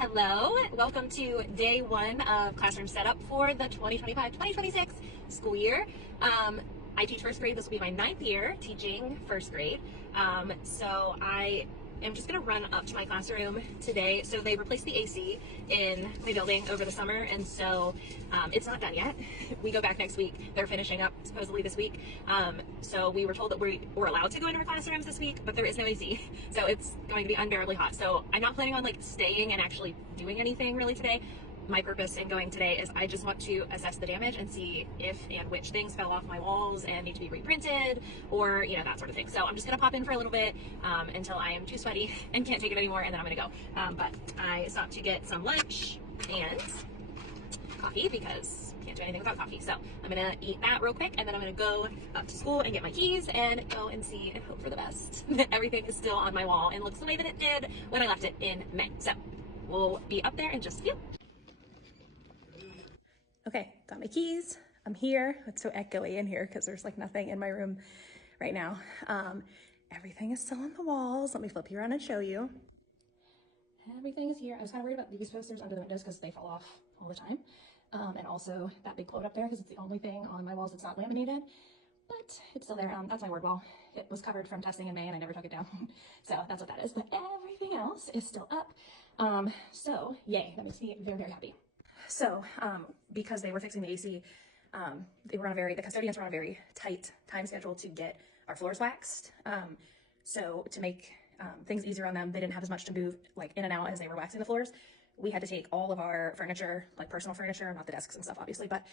Hello, welcome to day one of classroom setup for the 2025-2026 school year. I teach first grade. This will be my 9th year teaching first grade. So I am just going to run up to my classroom today. So they replaced the AC in my building over the summer, and so it's not done yet. We go back next week. They're finishing up supposedly this week. So we were told that we were allowed to go into our classrooms this week, but there is no AC. So it's going to be unbearably hot. So I'm not planning on like staying and actually doing anything really today. My purpose in going today is I just want to assess the damage and see if and which things fell off my walls and need to be reprinted, or that sort of thing. So I'm just gonna pop in for a little bit until I am too sweaty and can't take it anymore, and then I'm gonna go. But I stopped to get some lunch and coffee because can't do anything without coffee. So I'm gonna eat that real quick, and then I'm gonna go up to school and get my keys and go and see and hope for the best that everything is still on my wall and looks the way that it did when I left it in May. So we'll be up there in just a few. Okay, got my keys. I'm here. It's so echoey in here because there's like nothing in my room right now. Everything is still on the walls. Let me flip you around and show you. Everything is here. I was kind of worried about these posters under the windows because they fall off all the time. And also that big quote up there because it's the only thing on my walls that's not laminated, but it's still there. That's my word wall. It was covered from testing in May and I never took it down. So that's what that is, but everything else is still up. So yay, that makes me very, very happy. So because they were fixing the AC, the custodians were on a very tight time schedule to get our floors waxed. So to make things easier on them, they didn't have as much to move like in and out as they were waxing the floors. We had to take all of our furniture, like personal furniture, not the desks and stuff obviously, but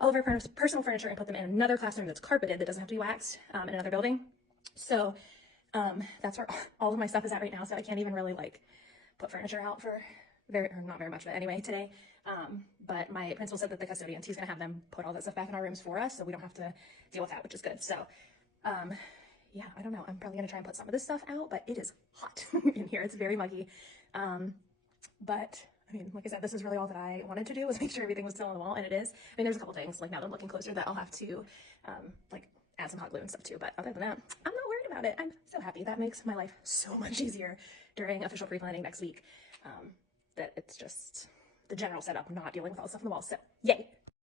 all of our personal furniture, and put them in another classroom that's carpeted that doesn't have to be waxed in another building. So that's where all of my stuff is at right now. So I can't even really like put furniture out for not very much of it anyway today. But my principal said that the custodians, he's gonna have them put all that stuff back in our rooms for us, so we don't have to deal with that, which is good. So yeah, I don't know, I'm probably gonna try and put some of this stuff out, but it is hot in here. It's very muggy. But I mean, like I said, this is really all that I wanted to do, was make sure everything was still on the wall, and it is. I mean, there's a couple things, like now that I'm looking closer, that I'll have to like add some hot glue and stuff too, but other than that, I'm not worried about it. I'm so happy. That makes my life so much easier during official pre-planning next week. That it's just the general setup, not dealing with all the stuff on the walls. So yay.